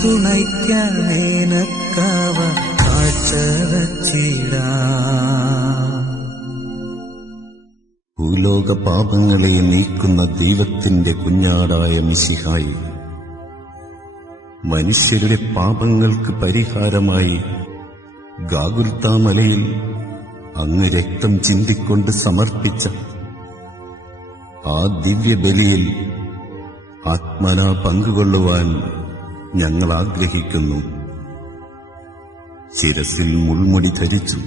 തുണയ്ക്കാനേനക്കാവ കാഴ്ച വച്ചിടാ. ഭൂലോക പാപങ്ങളെ നീക്കുന്ന ദൈവത്തിന്റെ കുഞ്ഞാടായ മിശിഹായി, മനുഷ്യരുടെ പാപങ്ങൾക്ക് പരിഹാരമായി ഗാഗുൽത്താ മലയിൽ അങ്ങ് രക്തം ചിന്തിക്കൊണ്ട് സമർപ്പിച്ച ആ ദിവ്യബലിയിൽ ആത്മനാ പങ്കുകൊള്ളുവാൻ ഞങ്ങൾ ആഗ്രഹിക്കുന്നു. ശിരസിൽ മുൾമുടി ധരിച്ചും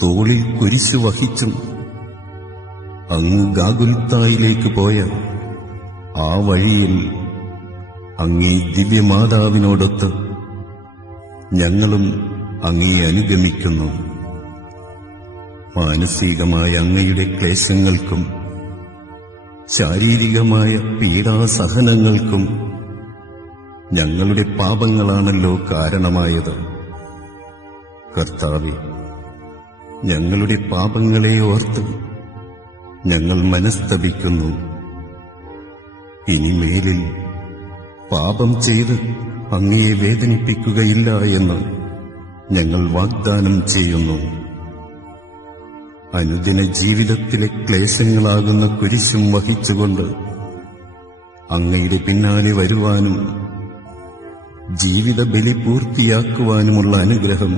തോളിൽ കുരിശു വഹിച്ചും അങ്ങ് ഗാഗുൽത്തായിലേക്ക് പോയ ആ വഴിയിൽ അങ്ങേ ദിവ്യമാതാവിനോടൊത്ത് ഞങ്ങളും അങ്ങയെ അനുഗമിക്കുന്നു. മാനസികമായ അങ്ങയുടെ ക്ലേശങ്ങൾക്കും ശാരീരികമായ പീഡാസഹനങ്ങൾക്കും ഞങ്ങളുടെ പാപങ്ങളാണല്ലോ കാരണമായത്. കർത്താവേ, ഞങ്ങളുടെ പാപങ്ങളെ ഓർത്ത് ഞങ്ങൾ മനസ്തപിക്കുന്നു. ഇനിമേലിൽ പാപം ചെയ്ത് അങ്ങയെ വേദനിപ്പിക്കുകയില്ല എന്ന് ഞങ്ങൾ വാഗ്ദാനം ചെയ്യുന്നു. അനുദിന ജീവിതത്തിലെ ക്ലേശങ്ങളാകുന്ന കുരിശും വഹിച്ചുകൊണ്ട് അങ്ങയുടെ പിന്നാലെ വരുവാനും ജീവിത ബലി പൂർത്തിയാക്കുവാനുമുള്ള അനുഗ്രഹം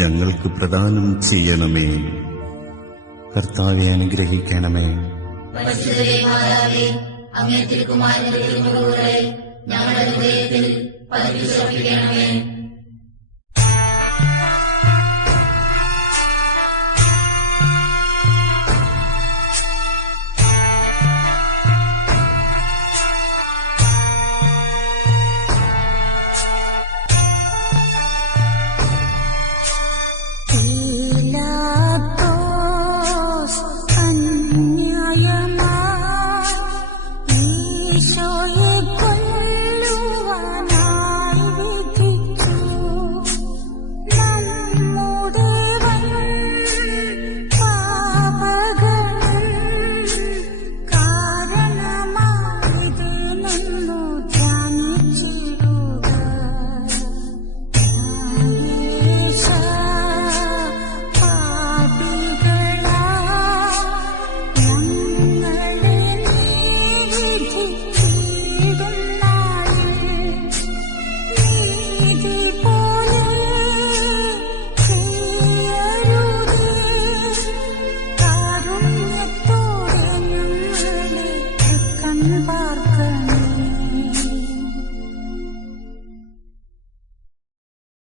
ഞങ്ങൾക്ക് പ്രദാനം ചെയ്യണമേ. കർത്താവെ, അനുഗ്രഹിക്കണമേ. അങ്ങേ തിരുക്കുമാരന്റെ തിരുമുറിവുകളെ ഞങ്ങളുടെ ഹൃദയത്തിൽ പതിപ്പിച്ചുറപ്പിക്കണമേ.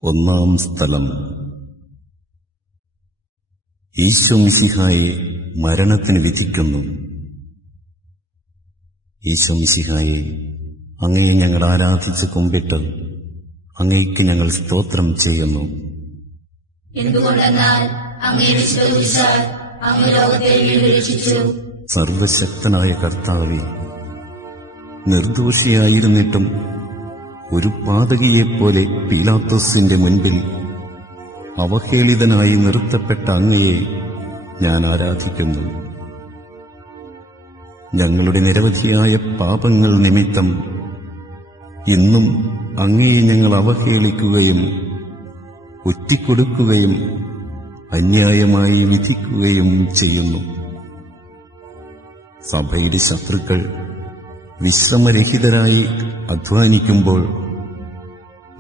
ഒന്നാം സ്ഥലം. ഈശോ മിശിഹായെ മരണത്തിന് വിധിക്കുന്നു. ഈശോ മിശിഹായെ, അങ്ങയെ ഞങ്ങൾ ആരാധിച്ച് കുമ്പിട്ട് അങ്ങയ്ക്ക് ഞങ്ങൾ സ്തോത്രം ചെയ്യുന്നു. എന്തുകൊണ്ടെന്നാൽ അങ്ങയെ വിശ്വസിച്ചാൽ അങ്ങ് ലോകത്തെ വീണ്ടെടുത്തു. സർവശക്തനായ കർത്താവേ, നിർദോഷിയായിരുന്നിട്ടും ഒരു പാതകിയെപ്പോലെ പീലാത്തോസിന്റെ മുൻപിൽ അവഹേളിതനായി നിർത്തപ്പെട്ട അങ്ങയെ ഞാൻ ആരാധിക്കുന്നു. ഞങ്ങളുടെ നിരവധിയായ പാപങ്ങൾ നിമിത്തം ഇന്നും അങ്ങയെ ഞങ്ങൾ അവഹേളിക്കുകയും ഒറ്റിക്കൊടുക്കുകയും അന്യായമായി വിധിക്കുകയും ചെയ്യുന്നു. സഭയുടെ ശത്രുക്കൾ വിശ്രമരഹിതരായി അധ്വാനിക്കുമ്പോൾ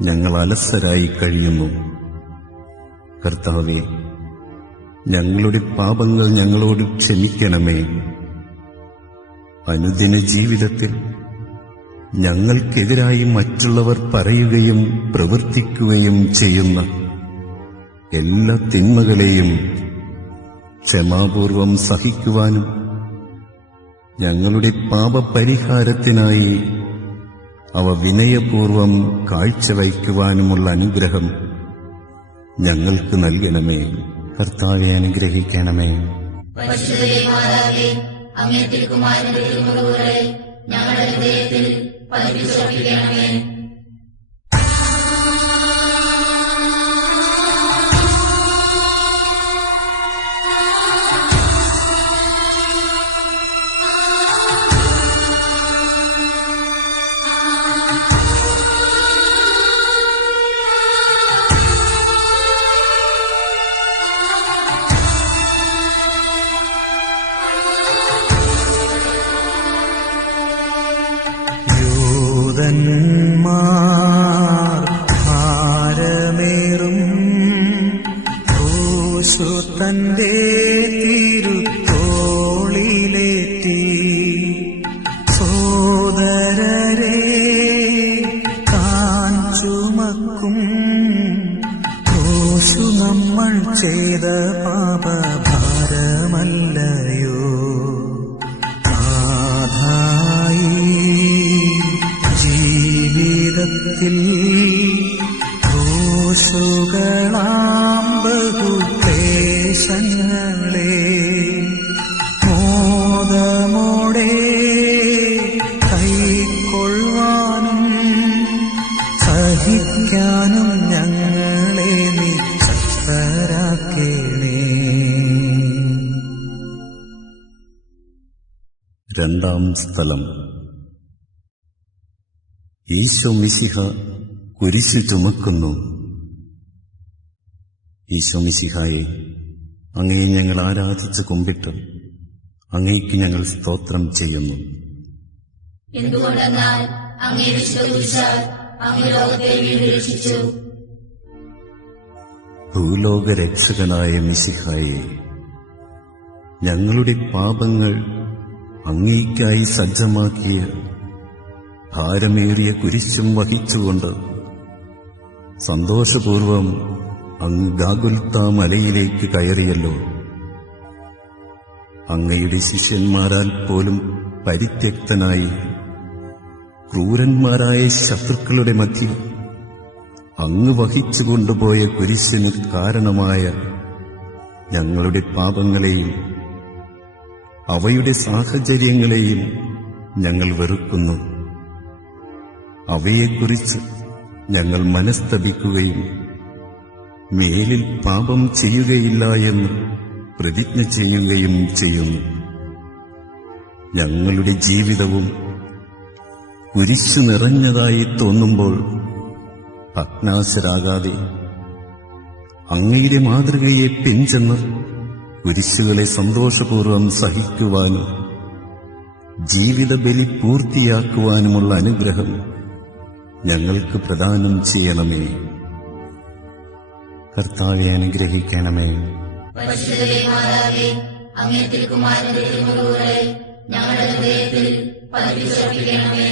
ഞങ്ങൾ അലസരായി കഴിയുന്നു. കർത്താവേ, ഞങ്ങളുടെ പാപങ്ങൾ ഞങ്ങളോട് ക്ഷമിക്കണമേ. അനുദിന ജീവിതത്തിൽ ഞങ്ങൾക്കെതിരായി മറ്റുള്ളവർ പറയുകയും പ്രവർത്തിക്കുകയും ചെയ്യുന്ന എല്ലാ തിന്മകളെയും ക്ഷമാപൂർവം സഹിക്കുവാനും ഞങ്ങളുടെ പാപപരിഹാരത്തിനായി അവ വിനയപൂർവം കാഴ്ചവയ്ക്കുവാനുമുള്ള അനുഗ്രഹം ഞങ്ങൾക്ക് നൽകണമേ. കർത്താവെ, അനുഗ്രഹിക്കണമേ. അങ്ങേ തിരുക്കുമാരന്റെ തിരുമുറിവുകളെ ഞങ്ങളുടെ ഹൃദയത്തിൽ പതിപ്പിച്ചുറപ്പിക്കണമേ. ദൂതന്മാർ ഭാരമേറും ക്രൂശു തന്റെ തിരുത്തോളിലേറ്റി സോദരരെ താൻ ചുമക്കും ക്രൂശു നമ്മൾ ചെയ്ത പാപഭാരമല്ലയോ ജീവിതത്തിൽ ക്രൂശുകളാം ബഹുക്ലേശങ്ങളെ മോദമോടെ കൈക്കൊള്ളുവാനും സഹിക്കാനും ഞങ്ങളെ നീ ശക്തരാക്കേണേ. രണ്ടാം സ്ഥലം. ഈശോ മിശിഹ കുരിശു ചുമക്കുന്നു. ഈശോ മിശിഹായെ, അങ്ങയെ ഞങ്ങൾ ആരാധിച്ച് കുമ്പിട്ട് അങ്ങയ്ക്ക് ഞങ്ങൾ സ്തോത്രം ചെയ്യുന്നു. എന്തുകൊണ്ടെന്നാൽ അങ്ങേ വിശുദ്ധ കുരിശാൽ അങ്ങ് ലോകത്തെ വീണ്ടും രക്ഷിച്ചു. ഭൂലോക രക്ഷകനായ മിശിഹായെ, ഞങ്ങളുടെ പാപങ്ങൾ അങ്ങേയ്ക്കായി സജ്ജമാക്കിയ ഭാരമേറിയ കുരിശും വഹിച്ചുകൊണ്ട് സന്തോഷപൂർവം അങ്ങ് ഗാഗുൽത്താ മലയിലേക്ക് കയറിയല്ലോ. അങ്ങയുടെ ശിഷ്യന്മാരാൽ പോലും പരിത്യക്തനായി ക്രൂരന്മാരായ ശത്രുക്കളുടെ മധ്യം അങ്ങ് വഹിച്ചു കൊണ്ടുപോയ കുരിശിന് കാരണമായ ഞങ്ങളുടെ പാപങ്ങളെയും അവയുടെ സാഹചര്യങ്ങളെയും ഞങ്ങൾ വെറുക്കുന്നു. അവയെക്കുറിച്ച് ഞങ്ങൾ മനസ്തപിക്കുകയും മേലിൽ പാപം ചെയ്യുകയില്ല എന്ന് പ്രതിജ്ഞ ചെയ്യുകയും ചെയ്യുന്നു. ഞങ്ങളുടെ ജീവിതവും കുരിശു നിറഞ്ഞതായി തോന്നുമ്പോൾ ഭഗ്നാശരാകാതെ അങ്ങയുടെ മാതൃകയെ പിൻചെന്ന് കുരിശുകളെ സന്തോഷപൂർവ്വം സഹിക്കുവാനും ജീവിത ബലി പൂർത്തിയാക്കുവാനുമുള്ള അനുഗ്രഹം ഞങ്ങൾക്ക് പ്രദാനം ചെയ്യണമേ. കർത്താവെ അനുഗ്രഹിക്കണമേ. പരിശുദ്ധരെ മാതാവേ, അങ്ങേ തിരുക്കുമാരന്റെ തിരുമുറിവുകളെ ഞങ്ങളുടെ ഹൃദയത്തിൽ പതിപ്പിച്ചുറപ്പിക്കണമേ.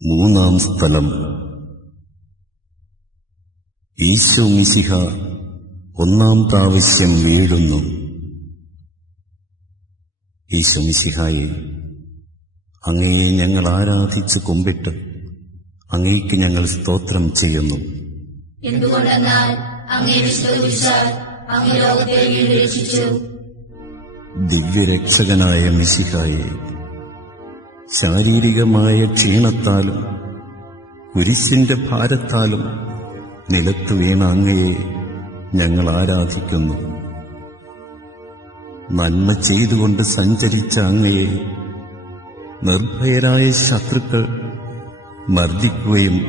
മൂന്നാം സ്ഥലം. ഈശോ മിശിഹ ഒന്നാം പ്രാവശ്യം വീഴുന്നു. ഈശോ മിശിഹായെ, അങ്ങയെ ഞങ്ങൾ ആരാധിച്ചു കുമ്പിട്ട് അങ്ങയ്ക്ക് ഞങ്ങൾ സ്തോത്രം ചെയ്യുന്നു. എന്തുകൊണ്ടെന്നാൽ അങ്ങേ വിശുദ്ധ കുരിശാൽ അങ്ങ് ലോകത്തെ വീണ്ടും രക്ഷിച്ചു. ദിവ്യരക്ഷകനായ മിശിഹായെ, ശാരീരികമായ ക്ഷീണത്താലും കുരിശിന്റെ ഭാരത്താലും നിലത്തു വീണ അങ്ങയെ ഞങ്ങൾ ആരാധിക്കുന്നു. നന്മ ചെയ്തുകൊണ്ട് സഞ്ചരിച്ച അങ്ങയെ നിർഭയരായ ശത്രുക്കൾ മർദ്ദിക്കുകയും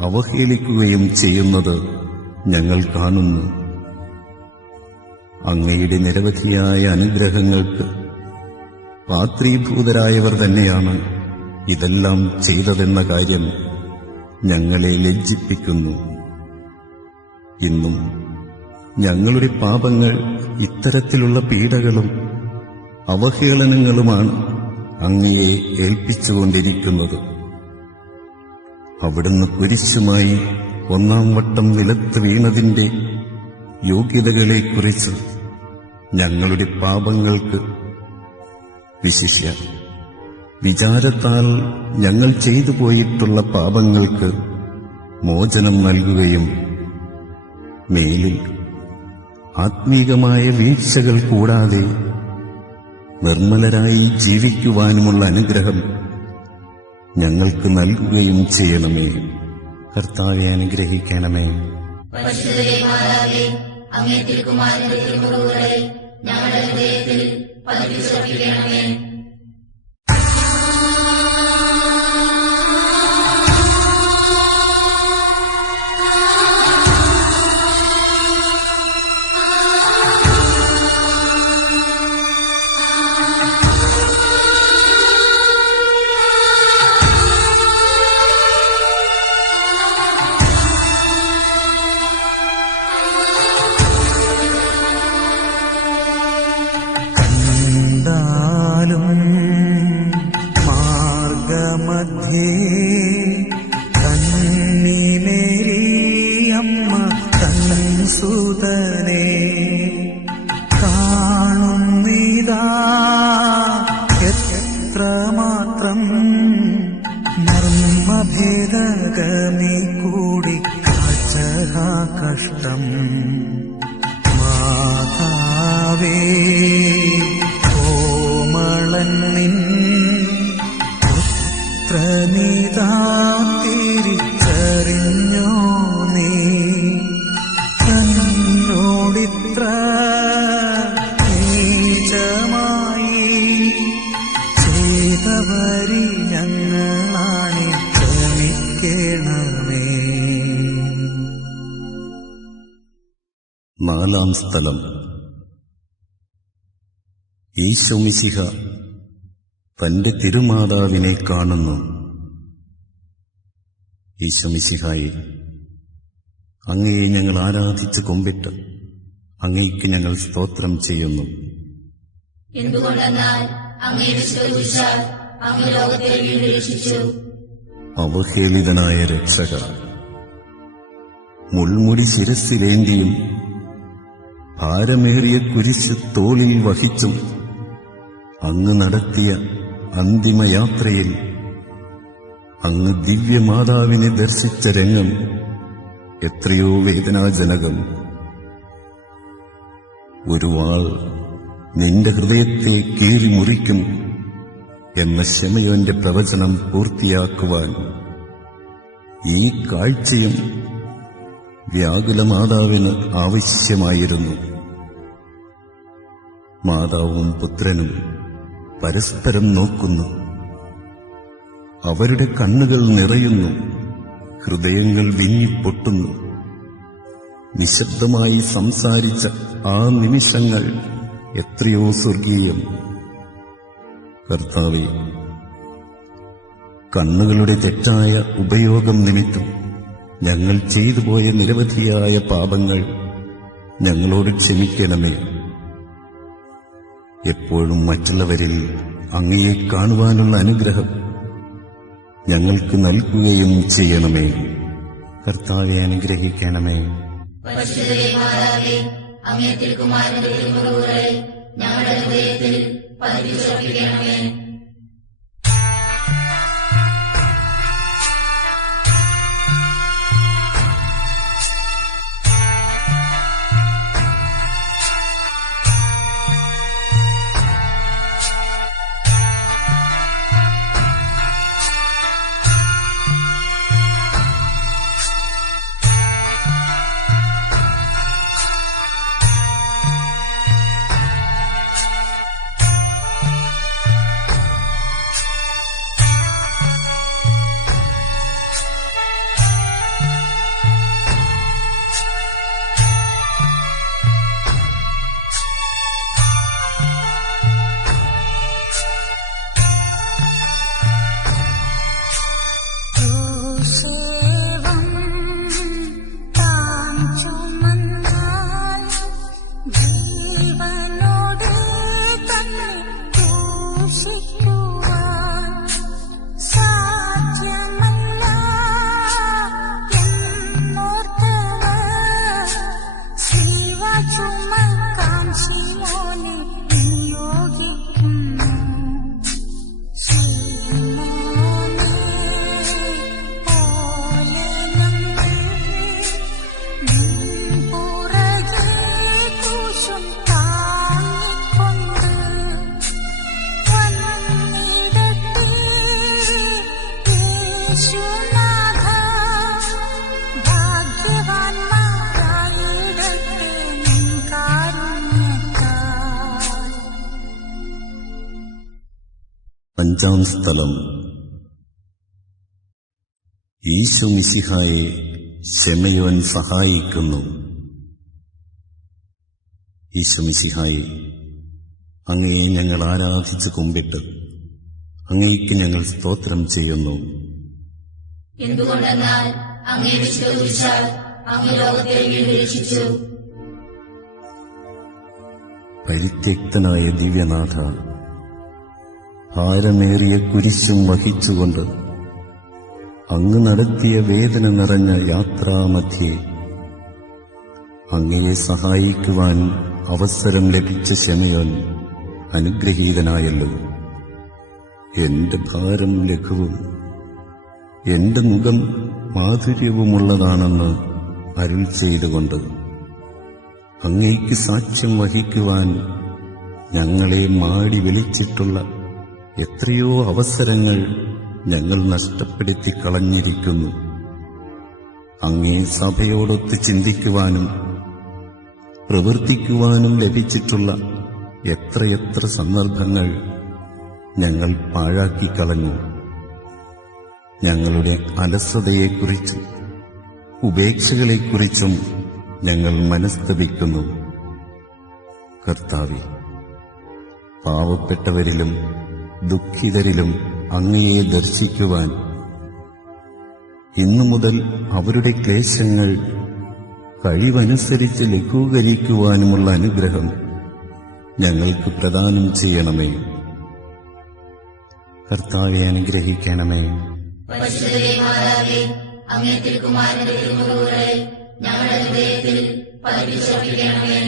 അവഹേളിക്കുകയും ചെയ്യുന്നത് ഞങ്ങൾ കാണുന്നു. അങ്ങയുടെ നിരവധിയായ അനുഗ്രഹങ്ങൾക്ക് പാത്രീഭൂതരായവർ തന്നെയാണ് ഇതെല്ലാം ചെയ്തതെന്ന കാര്യം ഞങ്ങളെ ലജ്ജിപ്പിക്കുന്നു. ഇന്നും ഞങ്ങളുടെ പാപങ്ങൾ ഇത്തരത്തിലുള്ള പീഡകളും അവഹേളനങ്ങളുമാണ് അങ്ങയെ ഏൽപ്പിച്ചുകൊണ്ടിരിക്കുന്നത്. അവിടുന്ന് കുരിശുമായി ഒന്നാം വട്ടം നിലത്ത് വീണതിന്റെ യോഗ്യതകളെക്കുറിച്ച് ഞങ്ങളുടെ പാപങ്ങൾക്ക്, വിശിഷ്യ വിചാരത്താൽ ഞങ്ങൾ ചെയ്തു പോയിട്ടുള്ള പാപങ്ങൾക്ക് മോചനം നൽകുകയും മേലിൽ ആത്മീകമായ വീഴ്ചകൾ കൂടാതെ നിർമ്മലരായി ജീവിക്കുവാനുമുള്ള അനുഗ്രഹം ഞങ്ങൾക്ക് നൽകുകയും ചെയ്യണമേ. കർത്താവെ അനുഗ്രഹിക്കണമേ. പരിശുദ്ധ മാതാവേ, അങ്ങേ തിരുക്കുമാരന്റെ തിരുമുറിവുകളെ ഞങ്ങളുടെ ഹൃദയത്തിൽ പതിപ്പിച്ചുറപ്പിക്കണമേ. മാർഗമധ്യേ കന്നിമേരിയമ്മ തൻസുതനെ കാണുന്നിതാ എത്രമാത്രം മർമ്മഭേദകമീ കൂടി കാഴ്ച കഷ്ടം. മാതാവേ, കോമളന്നിൻ പുത്രനിതാ തിരിച്ചറിഞ്ഞോ നീ എന്നോടിത്ര നീചമായി ചെയ്തവരി ഞങ്ങളാണെ ക്ഷമിക്കണമേ. നാലാം സ്ഥലം. ഈശോ മിശിഹ തന്റെ തിരുമാതാവിനെ കാണുന്നു. ഈശോ മിശിഹായെ, അങ്ങയെ ഞങ്ങൾ ആരാധിച്ച് കൊമ്പിട്ട് അങ്ങയ്ക്ക് ഞങ്ങൾ സ്തോത്രം ചെയ്യുന്നു. എന്തുകൊണ്ടെന്നാൽ അങ്ങേ വിശ്വസിച്ചാൽ അങ്ങ് ലോകത്തെ വീണ്ടും രക്ഷിച്ചു. അവഹേളിതനായ രക്ഷക, മുൾമുടി ശിരസ്സിലേന്തിയും ഭാരമേറിയ കുരിശ് തോളിൽ വഹിച്ചും അങ്ങ് നടത്തിയ അന്തിമയാത്രയിൽ അങ്ങ് ദിവ്യമാതാവിനെ ദർശിച്ച രംഗം എത്രയോ വേദനാജനകം. ഒരു വാൾ നിന്റെ ഹൃദയത്തെ കീറി മുറിക്കും എന്ന ശമയോന്റെ പ്രവചനം പൂർത്തിയാക്കുവാൻ ഈ കാഴ്ചയും വ്യാകുലമാതാവിന് ആവശ്യമായിരുന്നു. മാതാവും പുത്രനും പരസ്പരം നോക്കുന്നു. അവരുടെ കണ്ണുകൾ നിറയുന്നു, ഹൃദയങ്ങൾ വിങ്ങിപ്പൊട്ടുന്നു. നിശബ്ദമായി സംസാരിച്ച ആ നിമിഷങ്ങൾ എത്രയോ സ്വർഗീയം. കർത്താവേ, കണ്ണുകളുടെ തെറ്റായ ഉപയോഗം നിമിത്തം ഞങ്ങൾ ചെയ്തുപോയ നിരവധിയായ പാപങ്ങൾ ഞങ്ങളോട് ക്ഷമിക്കണമേ. എപ്പോഴും മറ്റുള്ളവരിൽ അങ്ങയെ കാണുവാനുള്ള അനുഗ്രഹം ഞങ്ങൾക്ക് നൽകുകയും ചെയ്യണമേ. കർത്താവെ അനുഗ്രഹിക്കണമേ. പരിശുദ്ധ മാതാവേ, അങ്ങേ തിരുക്കുമാരന്റെ തിരുമുറിവുകളെ ഞങ്ങളുടെ ഹൃദയത്തിൽ പതിപ്പിച്ചുറപ്പിക്കണമേ. അഞ്ചാം സ്ഥലം. ഈശോ മിശിഹായെ ശെമയോൻ സഹായിക്കുന്നു. ഈശോ മിശിഹായെ, അങ്ങയെ ഞങ്ങൾ ആരാധിച്ച് കുമ്പിട്ട് അങ്ങയ്ക്ക് ഞങ്ങൾ സ്തോത്രം ചെയ്യുന്നു. എന്തുകൊണ്ടെന്നാൽ അങ്ങേ വിശുദ്ധ കുരിശാൽ അങ്ങ് ലോകത്തെ വീണ്ടും രക്ഷിച്ചു. പരിത്യക്തനായ ദിവ്യനാഥ, ഭാരമേറിയ കുരിശും വഹിച്ചുകൊണ്ട് അങ്ങ് നടത്തിയ വേദന നിറഞ്ഞ യാത്രാമധ്യേ അങ്ങയെ സഹായിക്കുവാൻ അവസരം ലഭിച്ച ശെമയോൻ അനുഗ്രഹീതനായല്ലോ. എന്റെ ഭാരം ലഘുവും എന്റെ മുഖം മാധുര്യവുമുള്ളതാണെന്ന് അരുൾ ചെയ്തുകൊണ്ട് അങ്ങയ്ക്ക് സാക്ഷ്യം വഹിക്കുവാൻ ഞങ്ങളെ മാടി വിളിച്ചിട്ടുള്ള എത്രയോ അവസരങ്ങൾ ഞങ്ങൾ നഷ്ടപ്പെടുത്തി കളഞ്ഞിരിക്കുന്നു. അങ്ങേ സഭയോടൊത്ത് ചിന്തിക്കുവാനും പ്രവർത്തിക്കുവാനും ലഭിച്ചിട്ടുള്ള എത്രയെത്ര സന്ദർഭങ്ങൾ ഞങ്ങൾ പാഴാക്കിക്കളഞ്ഞു. ഞങ്ങളുടെ അലസതയെക്കുറിച്ചും ഉപേക്ഷകളെക്കുറിച്ചും ഞങ്ങൾ മനസ്തപിക്കുന്നു. കർത്താവേ, പാവപ്പെട്ടവരിലും ദുഃഖിതരിലും അങ്ങയെ ദർശിക്കുവാൻ ഇന്നു മുതൽ അവരുടെ ക്ലേശങ്ങൾ കഴിവനുസരിച്ച് ലഘൂകരിക്കുവാനുമുള്ള അനുഗ്രഹം ഞങ്ങൾക്ക് പ്രദാനം ചെയ്യണമേ. കർത്താവെ അനുഗ്രഹിക്കണമേ. പരിശുദ്ധരേ മാതാവേ, അങ്ങേ തിരുക്കുമാരന്റെ തിരുമുറിവുകളെ ഞങ്ങളുടെ ഹൃദയത്തിൽ പതിപ്പിച്ചുറപ്പിക്കണമേ.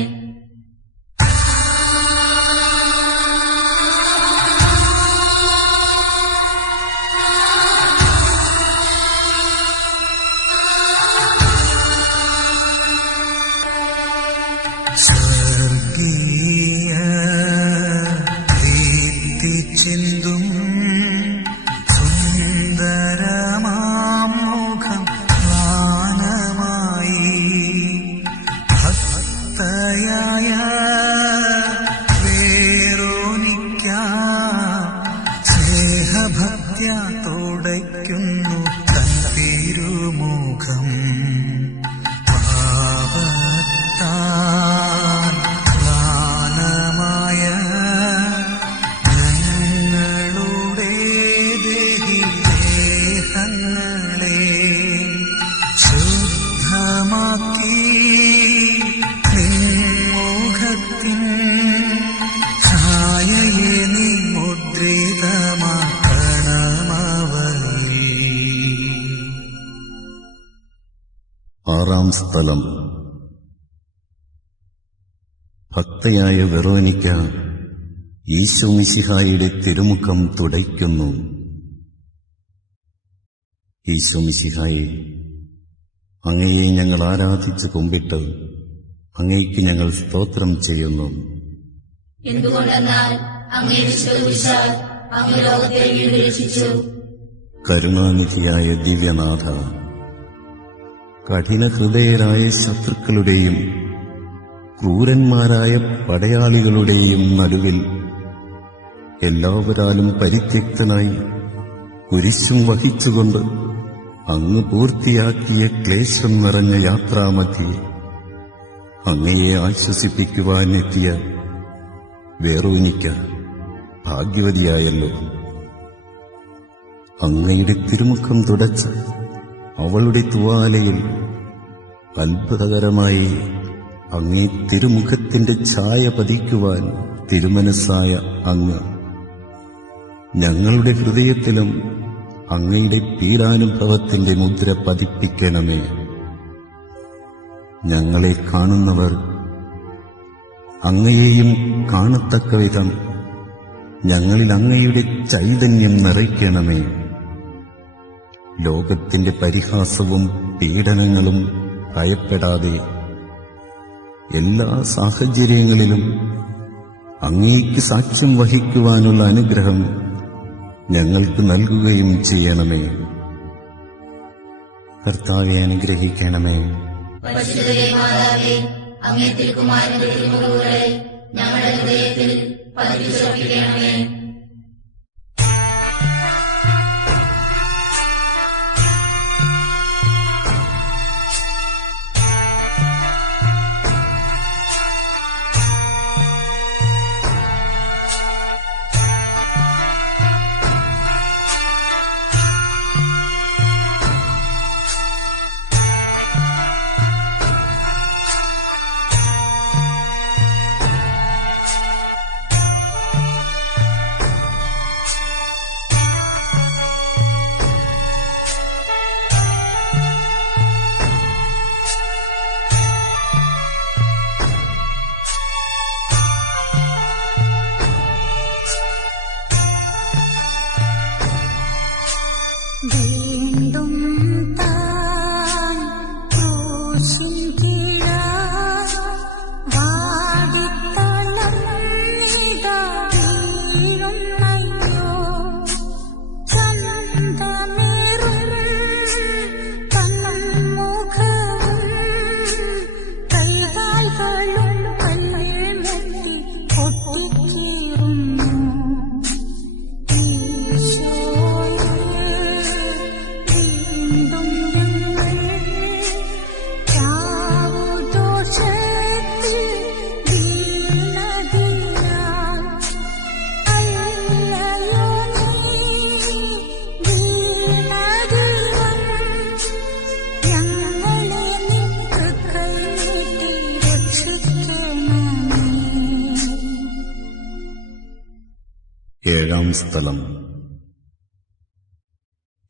സ്വർഗീയ ദീപ്തി ചിന്തും സുന്ദരമാം മുഖം വാനമായി ഭക്തയായ വേറോനിക്ക സ്നേഹഭക്ത്യ തുടയ്ക്കുന്നു തൻ തിരുമുഖം. ആറാം സ്ഥലം. ഭക്തയായ വെറോനിക്ക ഈശോ മിശിഹായുടെ തിരുമുഖം തുടയ്ക്കുന്നു. ഈശോ മിശിഹായെ, അങ്ങയെ ഞങ്ങൾ ആരാധിച്ച് കുമ്പിട്ട് അങ്ങയ്ക്ക് ഞങ്ങൾ സ്തോത്രം ചെയ്യുന്നു. എന്തുകൊണ്ടെന്നാൽ അങ്ങേ വിശുദ്ധ കുരിശാൽ അങ്ങ് ലോകത്തെ വീണ്ടും രക്ഷിച്ചു. കരുണാനിധിയായ ദിവ്യനാഥ, കഠിനഹൃദയരായ ശത്രുക്കളുടെയും ക്രൂരന്മാരായ പടയാളികളുടെയും നടുവിൽ എല്ലാവരാലും പരിത്യക്തനായി കുരിശും വഹിച്ചുകൊണ്ട് അങ്ങ് പൂർത്തിയാക്കിയ ക്ലേശം നിറഞ്ഞ യാത്രാമധ്യേ അങ്ങയെ ആശ്വസിപ്പിക്കുവാൻ എത്തിയ വെറോനിക്ക ഭാഗ്യവതിയായല്ലോ. അങ്ങയുടെ തിരുമുഖം തുടച്ച് അവളുടെ തുവാലയിൽ അത്ഭുതകരമായി അങ്ങേ തിരുമുഖത്തിന്റെ ഛായ പതിക്കുവാൻ തിരുമനസ്സായ അങ്ങ് ഞങ്ങളുടെ ഹൃദയത്തിലും അങ്ങയുടെ പീഡാനുഭവത്തിന്റെ മുദ്ര പതിപ്പിക്കണമേ. ഞങ്ങളെ കാണുന്നവർ അങ്ങയെയും കാണത്തക്ക വിധം ഞങ്ങളിൽ അങ്ങയുടെ ചൈതന്യം നിറയ്ക്കണമേ. ലോകത്തിന്റെ പരിഹാസവും പീഡനങ്ങളും ഭയപ്പെടാതെ എല്ലാ സാഹചര്യങ്ങളിലും അങ്ങേക്ക് സാക്ഷ്യം വഹിക്കുവാനുള്ള അനുഗ്രഹം ഞങ്ങൾക്ക് നൽകുകയും ചെയ്യണമേ. കർത്താവെ അനുഗ്രഹിക്കണമേ. പരിശുദ്ധ മാതാവേ, അങ്ങേ തിരുക്കുമാരന്റെ തിരുമുറിവുകളെ ഞങ്ങളുടെ ഹൃദയത്തിൽ പതിപ്പിച്ചുറപ്പിക്കണമേ. വീണ്ടും താൻ ക്രൂശിൻ കീഴായി വാടിത്തളർന്നിതാ വീഴുന്നയ്യോ. ചന്തമേറും തന്മുഖവും കൈകാലുകളും കല്ലിൽ മെത്തി പൊട്ടിക്കീറുന്നു. ഏഴാം സ്ഥലം.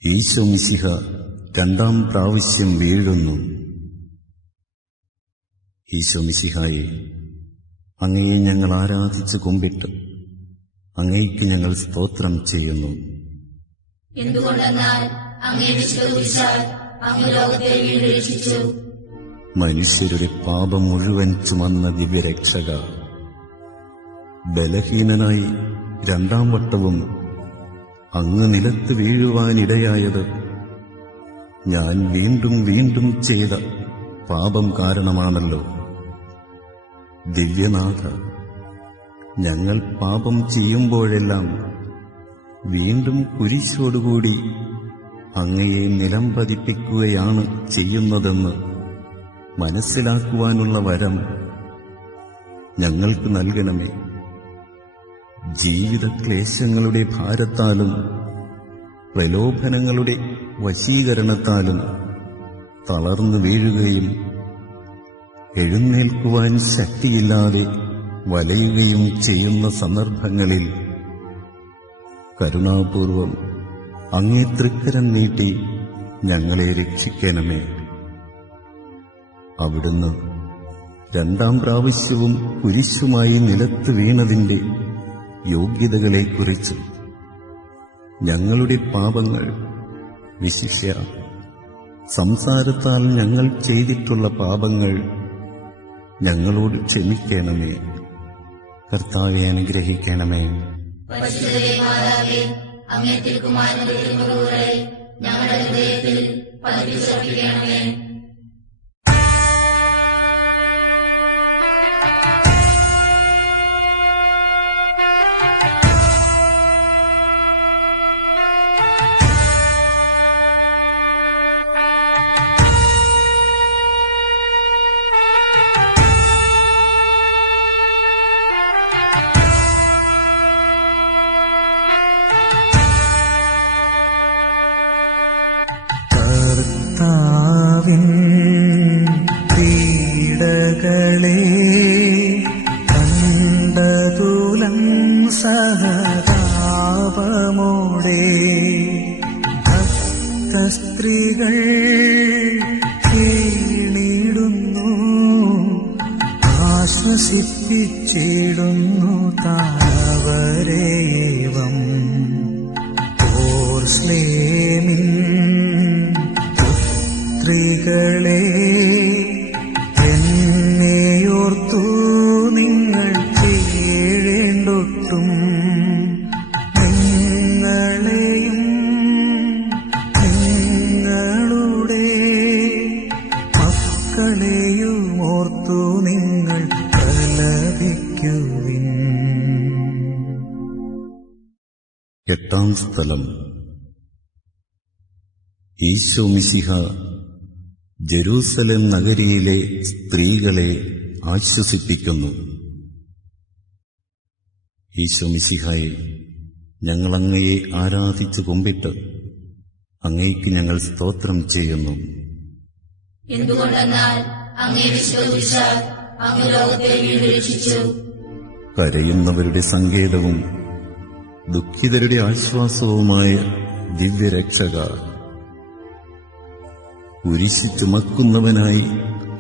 ഈശോ മിശിഹ രണ്ടാം പ്രാവശ്യം വീഴുന്നു. ഈശോ മിശിഹായെ, അങ്ങയെ ഞങ്ങൾ ആരാധിച്ചു കുമ്പിട്ട് അങ്ങയ്ക്ക് ഞങ്ങൾ സ്തോത്രം ചെയ്യുന്നു. എന്തുകൊണ്ടെന്നാൽ അങ്ങേ വിശുദ്ധ കുരിശാൽ അങ്ങ് ലോകത്തെ വീണ്ടും രക്ഷിച്ചു. മനുഷ്യരുടെ പാപം മുഴുവൻ ചുമന്ന ദിവ്യരക്ഷക, ബലഹീനനായി രണ്ടാം വട്ടവും അങ്ങ് നിലത്ത് വീഴുവാനിടയായത് ഞാൻ വീണ്ടും വീണ്ടും ചെയ്ത പാപം കാരണമാണല്ലോ. ദിവ്യനാഥ, ഞങ്ങൾ പാപം ചെയ്യുമ്പോഴെല്ലാം വീണ്ടും കുരിശോടുകൂടി അങ്ങയെ നിലം പതിപ്പിക്കുകയാണ് ചെയ്യുന്നതെന്ന് മനസ്സിലാക്കുവാനുള്ള വരം ഞങ്ങൾക്ക് നൽകണമേ. ജീവിത ക്ലേശങ്ങളുടെ ഭാരത്താലും പ്രലോഭനങ്ങളുടെ വശീകരണത്താലും തളർന്നു വീഴുകയും എഴുന്നേൽക്കുവാൻ ശക്തിയില്ലാതെ വലയുകയും ചെയ്യുന്ന സന്ദർഭങ്ങളിൽ കരുണാപൂർവം അങ്ങേ തൃക്കരം നീട്ടി ഞങ്ങളെ രക്ഷിക്കണമേ. അവിടുന്ന് രണ്ടാം പ്രാവശ്യവും കുരിശുമായി നിലത്ത് വീണതിന്റെ യോഗ്യതകളെക്കുറിച്ച് ഞങ്ങളുടെ പാപങ്ങൾ, വിശിഷ്യ സംസാരത്താൽ ഞങ്ങൾ ചെയ്തിട്ടുള്ള പാപങ്ങൾ ഞങ്ങളോട് ക്ഷമിക്കണമേ. കർത്താവെ അനുഗ്രഹിക്കണമേ. പരിശുദ്ധ മാതാവേ, അങ്ങേ തിരുക്കുമാരന്റെ തിരുമുറിവുകളെ ഞങ്ങളുടെ ഹൃദയത്തിൽ പതിപ്പിച്ചുറപ്പിക്കണമേ. കർത്താവിൻ പീഡകളെ കണ്ടതുലം സഹതാപമോടെ ഭക്തസ്ത്രീകൾ കേണിടുന്നു, ആശ്വസിപ്പിച്ചിടുന്നു താവരേവം. ഓർസ്ലേമിൻ പുത്രികളെ എന്നെയോർത്തു നിങ്ങൾ കേഴേണ്ടൊട്ടും, നിങ്ങളെയും നിങ്ങളുടെ മക്കളെയും ഓർത്തു നിങ്ങൾ പ്രലപിക്കുവിൻ. എട്ടാം സ്ഥലം. ഈശോ മിശിഹ ജെരൂസലേം നഗരിയിലെ സ്ത്രീകളെ ആശ്വസിപ്പിക്കുന്നു. ഈശോ മിശിഹായെ, ഞങ്ങൾ അങ്ങയെ ആരാധിച്ചു കുമ്പിട്ട് അങ്ങയ്ക്ക് ഞങ്ങൾ സ്തോത്രം ചെയ്യുന്നു. എന്തുകൊണ്ടെന്നാൽ അങ്ങേ വിശ്വസിച്ചാൽ അങ്ങ് ലോകത്തെ വീണ്ടുരക്ഷിച്ചു. കരയുന്നവരുടെ സങ്കേതവും ദുഃഖിതരുടെ ആശ്വാസവുമായ ദിവ്യരക്ഷക, കുരിശു ചുമക്കുന്നവനായി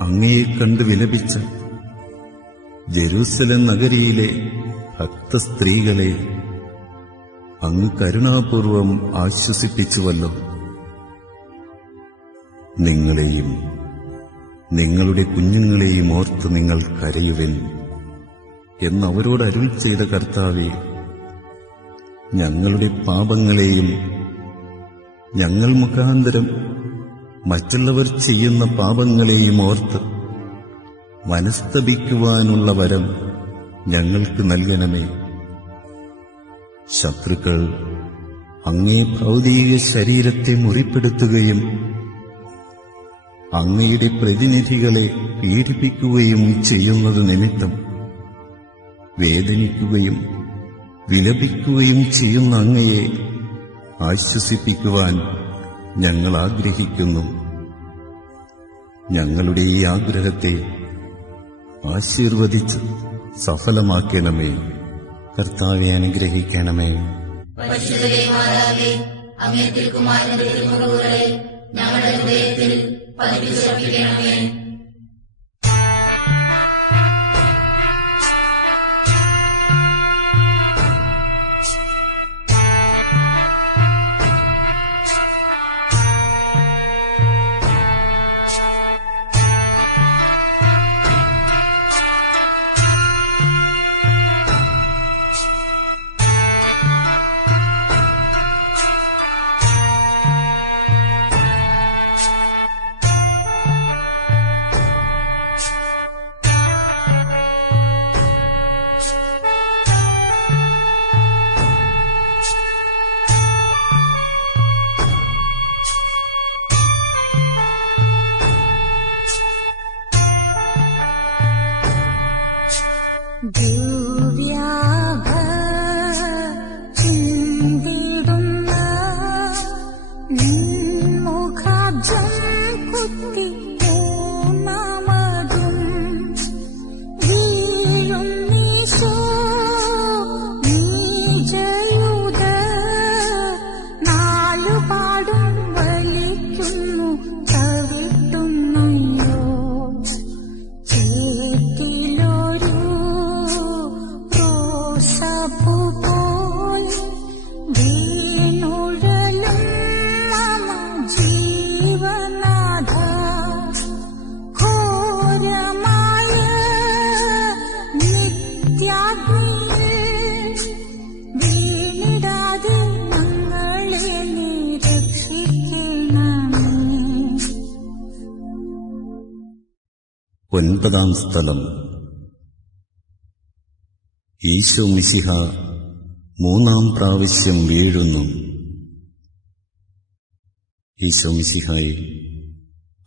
അങ്ങയെ കണ്ടു വിലപിച്ച ജെരൂസലേം നഗരിയിലെ ഭക്തസ്ത്രീകളെ അങ്ങ് കരുണാപൂർവം ആശ്വസിപ്പിച്ചുവല്ലോ. നിങ്ങളെയും നിങ്ങളുടെ കുഞ്ഞുങ്ങളെയും ഓർത്ത് നിങ്ങൾ കരയുവിൻ എന്നവരോട് അരുൾ ചെയ്ത കർത്താവേ, ഞങ്ങളുടെ പാപങ്ങളെയും ഞങ്ങൾ മുഖാന്തരം മറ്റുള്ളവർ ചെയ്യുന്ന പാപങ്ങളെയും ഓർത്ത് മനസ്തപിക്കുവാനുള്ള വരം ഞങ്ങൾക്ക് നൽകണമേ. ശത്രുക്കൾ അങ്ങേ ഭൗതിക ശരീരത്തെ മുറിപ്പെടുത്തുകയും അങ്ങയുടെ പ്രതിനിധികളെ പീഡിപ്പിക്കുകയും ചെയ്യുന്നത് നിമിത്തം വേദനിക്കുകയും വിലപിക്കുകയും ചെയ്യുന്ന അങ്ങയെ ആശ്വസിപ്പിക്കുവാൻ ഞങ്ങൾ ആഗ്രഹിക്കുന്നു. ഞങ്ങളുടെ ഈ ആഗ്രഹത്തെ ആശീർവദിച്ച് സഫലമാക്കണമേ. കർത്താവെ അനുഗ്രഹിക്കണമേ. പരിശുദ്ധരേ മാതാവേ, അങ്ങേ തിരുക്കുമാരന്റെ തിരുമുറിവുകളെ ഞങ്ങളുടെ ഹൃദയത്തിൽ പതിപ്പിച്ചുറപ്പിക്കണമേ. ചിന്തിടുന്ന മുഖാബ്ജം കുത്തി പൂർണ്ണമതും വീഴും നീശോ നീജയുധ നാലുപാടും വലിക്കുന്നു ചവിട്ടുന്നയ്യോ ചേറ്റിലൊരു റോസപ്പൂപോൽ വീണുഴലും മമ ജീവനാഥ ഘോരമായ നിത്യാഗ്നിയിൽ വീണിടാതെ ഞങ്ങളെ നീ രക്ഷിക്കണമേ. ഒൻപതാം സ്ഥലം. ഈശോ മിശിഹ മൂന്നാം പ്രാവശ്യം വീഴുന്നു. ഈശോ മിശിഹായെ,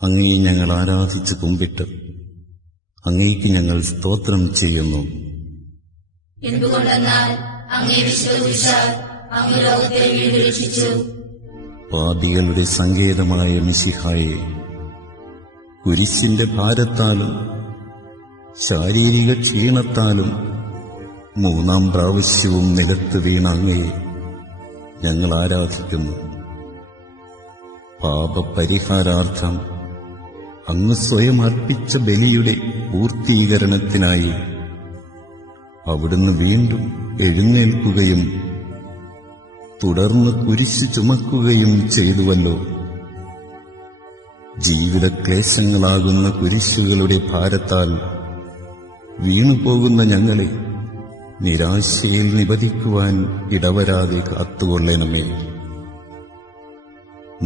അങ്ങയെ ഞങ്ങൾ ആരാധിച്ച് കുമ്പിട്ട് അങ്ങയ്ക്ക് ഞങ്ങൾ സ്തോത്രം ചെയ്യുന്നു. എന്തുകൊണ്ടെന്നാൽ അങ്ങേ വിശ്വസിച്ചാൽ അങ്ങ് ലോകത്തെ വീണ്ടുരക്ഷിച്ചു. പാപികളുടെ സങ്കേതമായ മിശിഹായെ, കുരിശിന്റെ ഭാരത്താലും ശാരീരിക ക്ഷീണത്താലും 3-ാം പ്രാവശ്യവും നിലത്ത് വീണ അങ്ങയെ ഞങ്ങൾ ആരാധിക്കുന്നു. പാപപരിഹാരാർത്ഥം അങ്ങ് സ്വയം അർപ്പിച്ച ബലിയുടെ പൂർത്തീകരണത്തിനായി അവിടുന്ന് വീണ്ടും എഴുന്നേൽക്കുകയും തുടർന്ന് കുരിശ് ചുമക്കുകയും ചെയ്തുവല്ലോ. ജീവിതക്ലേശങ്ങളാകുന്ന കുരിശുകളുടെ ഭാരത്താൽ വീണുപോകുന്ന ഞങ്ങളെ നിരാശയിൽ നിപതിക്കുവാൻ ഇടവരാതെ കാത്തുകൊള്ളണമേ.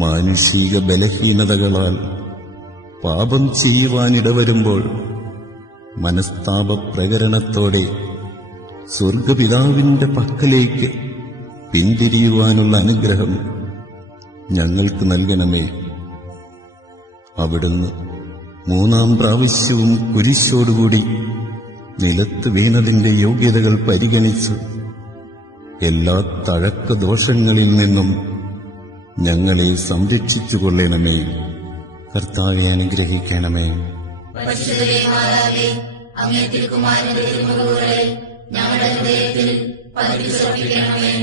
മാനുഷിക ബലഹീനതകളാൽ പാപം ചെയ്യുവാനിടവരുമ്പോൾ മനസ്താപപ്രകരണത്തോടെ സ്വർഗപിതാവിന്റെ പക്കലേക്ക് പിന്തിരിയുവാനുള്ള അനുഗ്രഹം ഞങ്ങൾക്ക് നൽകണമേ. അവിടുന്ന് 3-ാം പ്രാവശ്യവും കുരിശോടുകൂടി നിലത്ത് വീണതിന്റെ യോഗ്യതകൾ പരിഗണിച്ച് എല്ലാ തഴക്കദോഷങ്ങളിൽ നിന്നും ഞങ്ങളെ സംരക്ഷിച്ചുകൊള്ളണമേ. കർത്താവെ അനുഗ്രഹിക്കണമേ. പരിശുദ്ധരേ മാതാവേ, അങ്ങേ തിരുക്കുമാരന്റെ തിരുമുറിവുകളെ ഞങ്ങളുടെ ഹൃദയത്തിൽ പതിപ്പിച്ചുറപ്പിക്കണമേ.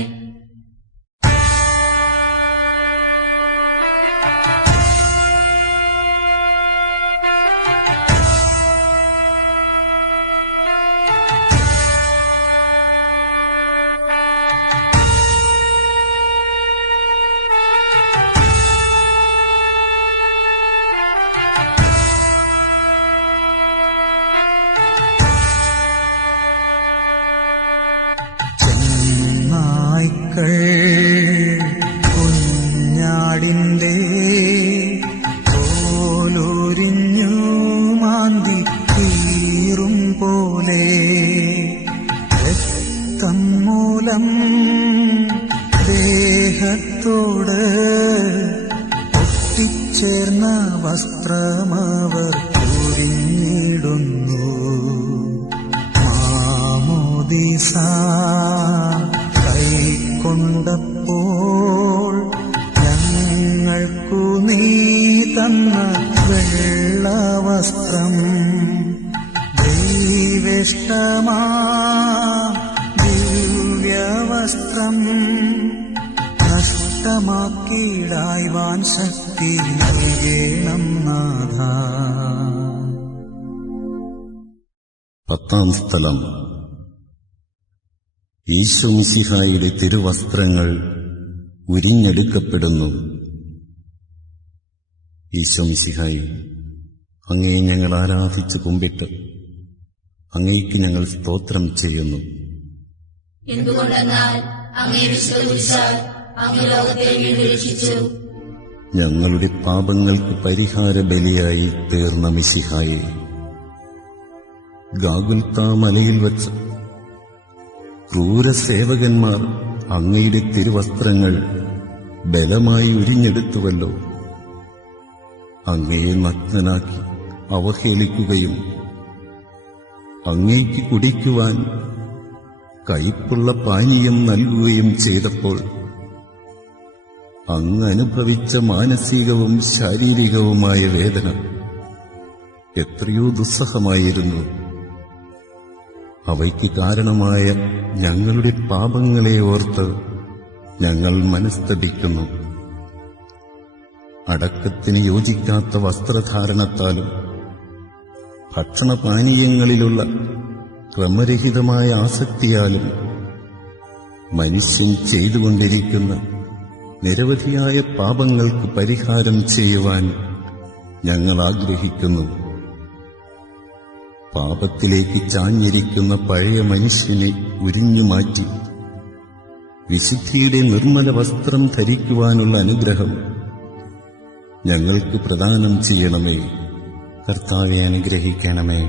നായ്ക്കൾ കുഞ്ഞാടിന്റെ തോലുരിഞ്ഞു മാന്തി കീറും പോലെ രക്തം മൂലം ദേഹത്തോട് ഒട്ടിച്ചേർന്ന വസ്ത്രമവർ ഉരിഞ്ഞിടുന്നു. മാമോദീസ കൈക്കൊണ്ടപ്പോൾ ഞങ്ങൾക്കു നീ തന്ന വെള്ളവസ്ത്രം ദൈവേഷ്ടമാ ദിവ്യവസ്ത്രം നഷ്ടമാക്കിയിടായ്വാൻ ശക്തി നൽകണം നാഥ. 10-ാം സ്ഥലം. ഈശോ മിശിഹായുടെ തിരുവസ്ത്രങ്ങൾ ഉരിഞ്ഞെടുക്കപ്പെടുന്നു. ഈശോ മിശിഹായി, അങ്ങയെ ഞങ്ങൾ ആരാധിച്ചു കുമ്പിട്ട് അങ്ങയ്ക്ക് ഞങ്ങൾ സ്തോത്രം ചെയ്യുന്നു. എന്തുകൊണ്ടെന്നാൽ അങ്ങേ വിശുദ്ധ കുരിശാൽ അങ്ങ് ലോകത്തെ വീണ്ടും രക്ഷിച്ചു. ഞങ്ങളുടെ പാപങ്ങൾക്ക് പരിഹാര ബലിയായി തീർന്ന മിശിഹായെ, ഗാഗുൽത്താ മലയിൽ വച്ച് ക്രൂരസേവകന്മാർ അങ്ങയുടെ തിരുവസ്ത്രങ്ങൾ ബലമായി ഉരിഞ്ഞെടുത്തുവല്ലോ. അങ്ങയെ നഗ്നനാക്കി അവഹേളിക്കുകയും അങ്ങേക്ക് കുടിക്കുവാൻ കയ്പുള്ള പാനീയം നൽകുകയും ചെയ്തപ്പോൾ അങ്ങ് അനുഭവിച്ച മാനസികവും ശാരീരികവുമായ വേദന എത്രയോ ദുസ്സഹമായിരുന്നു. അവയ്ക്ക് കാരണമായ ഞങ്ങളുടെ പാപങ്ങളെ ഓർത്ത് ഞങ്ങൾ മനസ്തപിക്കുന്നു. അടക്കത്തിന് യോജിക്കാത്ത വസ്ത്രധാരണത്താലും ഭക്ഷണപാനീയങ്ങളിലുള്ള ക്രമരഹിതമായ ആസക്തിയാലും മനുഷ്യൻ ചെയ്തുകൊണ്ടിരിക്കുന്ന നിരവധിയായ പാപങ്ങൾക്ക് പരിഹാരം ചെയ്യുവാൻ ഞങ്ങൾ ആഗ്രഹിക്കുന്നു. പാപത്തിലേക്ക് ചാഞ്ഞിരിക്കുന്ന പഴയ മനുഷ്യനെ ഉരിഞ്ഞുമാറ്റി വിശുദ്ധിയുടെ നിർമ്മല വസ്ത്രം ധരിക്കുവാനുള്ള അനുഗ്രഹം ഞങ്ങൾക്ക് പ്രദാനം ചെയ്യണമേ. കർത്താവെ അനുഗ്രഹിക്കണമേ.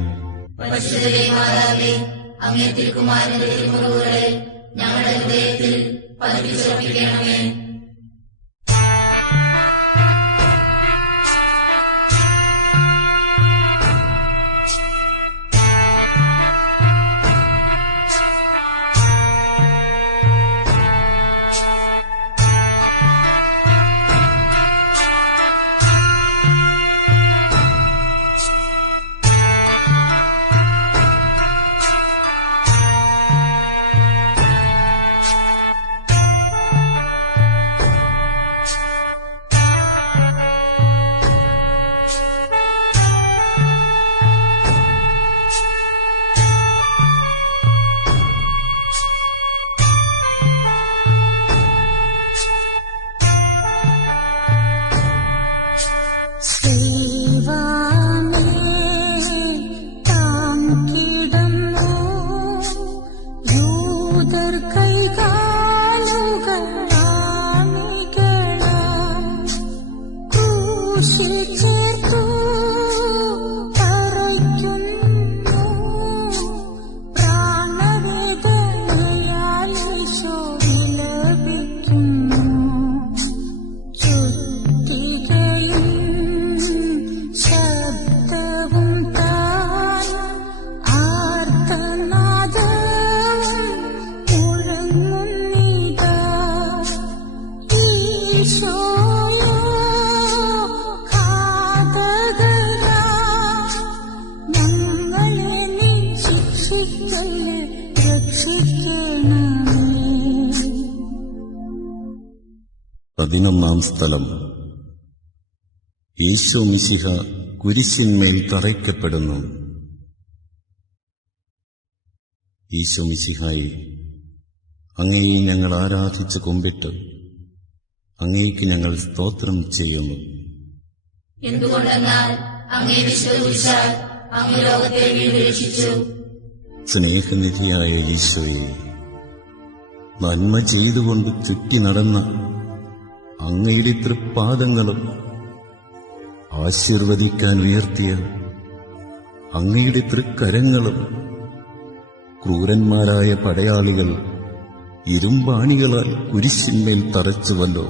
പരിശുദ്ധരേ മാതാവേ, അങ്ങേ തിരുക്കുമാരന്റെ തിരുമുറിവുകളെ ഞങ്ങളുടെ ഹൃദയത്തിൽ പതിപ്പിച്ചുറപ്പിക്കണമേ. ശ്രീവാമേ താൻ കിടന്നു യൂതർ കൈകാലുകൾ ആണികളാൽ ക്രൂശിൽ ചേർത്തു തറയ്ക്കുന്നു. പ്രാണവേദനയാൽ ഈശോ വിലപിക്കുന്നു. ചുറ്റികയും ശബ്ദവും താൻ ആർത്തനാദവും മുഴങ്ങുന്നിതാ. ഈശോയോ ഘാതകനാ, ഞങ്ങളെ നീ ശിക്ഷിക്കല്ലേ, രക്ഷിക്കണമേ. 11 സ്ഥലം. ഈശോ മിശിഹ കുരിശിന്മേൽ തറയ്ക്കപ്പെടുന്നു. ഈശോ മിശിഹായെ, അങ്ങയെ ഞങ്ങൾ ആരാധിച്ച് കുമ്പിട്ട് അങ്ങേക്ക് ഞങ്ങൾ സ്തോത്രം ചെയ്യുന്നു. എന്തുകൊണ്ടെന്നാൽ അങ്ങേ വിശ്വസിച്ചാൽ അങ്ങ് ലോകത്തെ വീണ്ടും രക്ഷിച്ചു. സ്നേഹനിധിയായ ഈശോയെ, നന്മ ചെയ്തുകൊണ്ട് ചുറ്റി നടന്ന അങ്ങയുടെ തൃപ്പാദങ്ങളും ആശീർവദിക്കാൻ ഉയർത്തിയ അങ്ങയുടെ തൃക്കരങ്ങളും ക്രൂരന്മാരായ പടയാളികൾ ഇരുമ്പാണികളാൽ കുരിശിന്മേൽ തറച്ചുവല്ലോ.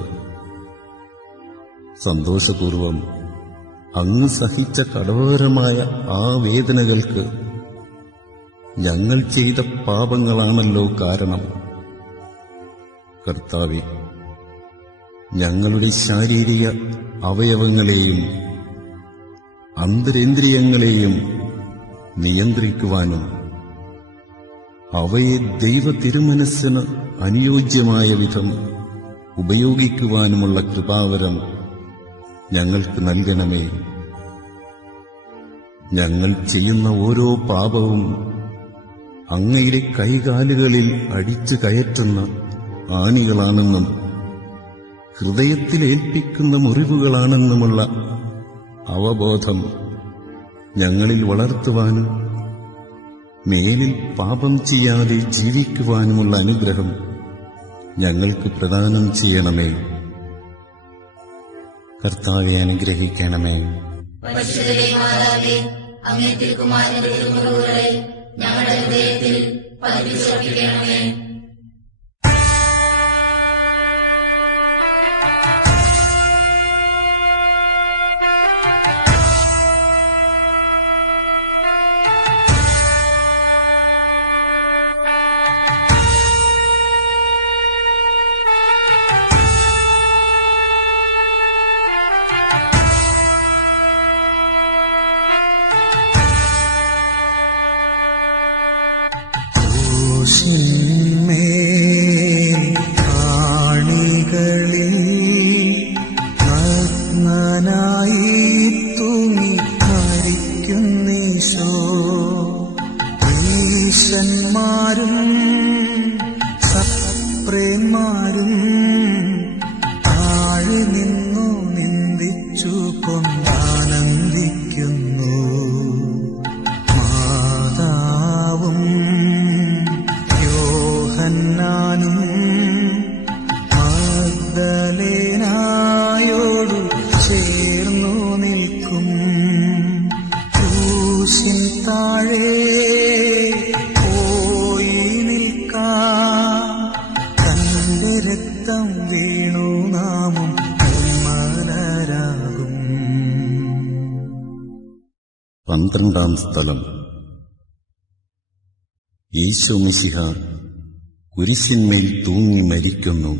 സന്തോഷപൂർവം അങ്ങ് സഹിച്ച കടോരമായ ആ വേദനകൾക്ക് ഞങ്ങൾ ചെയ്ത പാപങ്ങളാണല്ലോ കാരണം. കർത്താവേ, ഞങ്ങളുടെ ശാരീരിക അവയവങ്ങളെയും അന്തരേന്ദ്രിയങ്ങളെയും നിയന്ത്രിക്കുവാനും അവയെ ദൈവ തിരുമനസ്സിന് അനുയോജ്യമായ വിധം ഉപയോഗിക്കുവാനുമുള്ള കൃപാവരം ഞങ്ങൾക്ക് നൽകണമേ. ഞങ്ങൾ ചെയ്യുന്ന ഓരോ പാപവും അങ്ങയുടെ കൈകാലുകളിൽ അടിച്ചു കയറ്റുന്ന ആണികളാണെന്നും ഹൃദയത്തിലേൽപ്പിക്കുന്ന മുറിവുകളാണെന്നുമുള്ള അവബോധം ഞങ്ങളിൽ വളർത്തുവാനും മേലിൽ പാപം ചെയ്യാതെ ജീവിക്കുവാനുമുള്ള അനുഗ്രഹം ഞങ്ങൾക്ക് പ്രദാനം ചെയ്യണമേ. കർത്താവെ, അനുഗ്രഹിക്കണമേ. പരിശുദ്ധ മാതാവേ, അങ്ങേ തിരുക്കുമാരന്റെ തിരുമുറിവുകളെ ഞങ്ങളുടെ ഹൃദയത്തിൽ പതിപ്പിച്ചുറപ്പിക്കണമേ. ക്രൂശിന്മേൽ ആണികളിൽ നഗ്നനായി തൂങ്ങി മരിക്കുന്നീശോ. ഈശന്മാരും സപ്രേന്മാരും താഴെ നിന്നു നിന്ദിച്ചു കൊണ്ടാനന്ദിക്കുന്നു. മാതാവും യോഹന്നാനും മഗ്ദലേനായോടു ചേർന്നു നിൽക്കും. ക്രൂശിൻ താഴെ പോയി നിൽക്കാം. തന്റെ രക്തം വീണു നാമും നിർമ്മലരാകും. 12 സ്ഥലം. ഈശോ മിശിഹ കുരിശിന്മേൽ തൂങ്ങി മരിക്കുന്നു.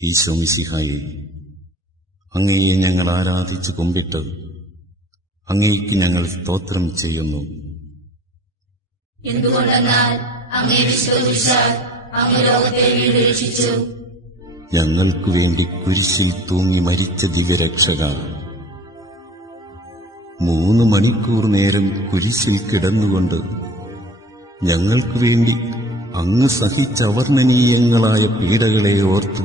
ഈശോ മിശിഹായെ, അങ്ങയെ ഞങ്ങൾ ആരാധിച്ചു കുമ്പിട്ട് അങ്ങേക്ക് ഞങ്ങൾ സ്തോത്രം ചെയ്യുന്നു. എന്തുകൊണ്ടെന്നാൽ അങ്ങേ വിശ്വസിച്ചാൽ അങ്ങ് ലോകത്തെ വീണ്ടും രക്ഷിച്ചു. ഞങ്ങൾക്കു വേണ്ടി കുരിശിൽ തൂങ്ങി മരിച്ച ദിവ്യരക്ഷക, 3 മണിക്കൂർ നേരം കുരിശിൽ കിടന്നുകൊണ്ട് ഞങ്ങൾക്കു വേണ്ടി അങ്ങ് സഹിച്ച അവർണ്ണനീയങ്ങളായ പീഡകളെ ഓർത്തു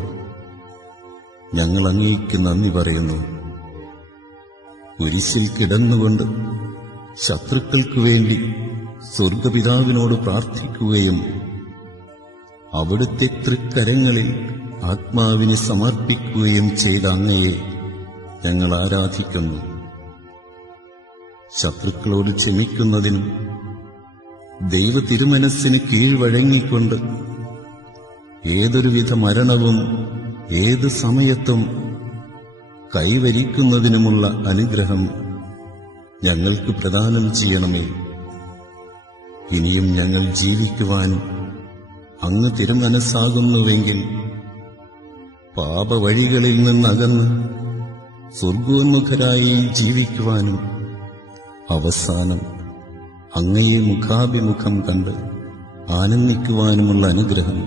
ഞങ്ങൾ അങ്ങേക്ക് നന്ദി പറയുന്നു. കുരിശിൽ കിടന്നുകൊണ്ട് ശത്രുക്കൾക്കു വേണ്ടി സ്വർഗപിതാവിനോട് പ്രാർത്ഥിക്കുകയും അവിടുത്തെ തൃക്കരങ്ങളിൽ ആത്മാവിനെ സമർപ്പിക്കുകയും ചെയ്ത അങ്ങയെ ഞങ്ങൾ ആരാധിക്കുന്നു. ശത്രുക്കളോട് ക്ഷമിക്കുന്നതിനും ദൈവ തിരുമനസ്സിന് കീഴ്വഴങ്ങിക്കൊണ്ട് ഏതൊരുവിധ മരണവും ഏത് സമയത്തും കൈവരിക്കുന്നതിനുമുള്ള അനുഗ്രഹം ഞങ്ങൾക്ക് പ്രദാനം ചെയ്യണമേ. ഇനിയും ഞങ്ങൾ ജീവിക്കുവാനും അങ്ങ് തിരുമനസ്സാകുന്നുവെങ്കിൽ പാപവഴികളിൽ നിന്നകന്ന് സ്വർഗോന്മുഖരായി ജീവിക്കുവാനും അവസാനം അങ്ങയെ മുഖാഭിമുഖം കണ്ട് ആനന്ദിക്കുവാനുമുള്ള അനുഗ്രഹം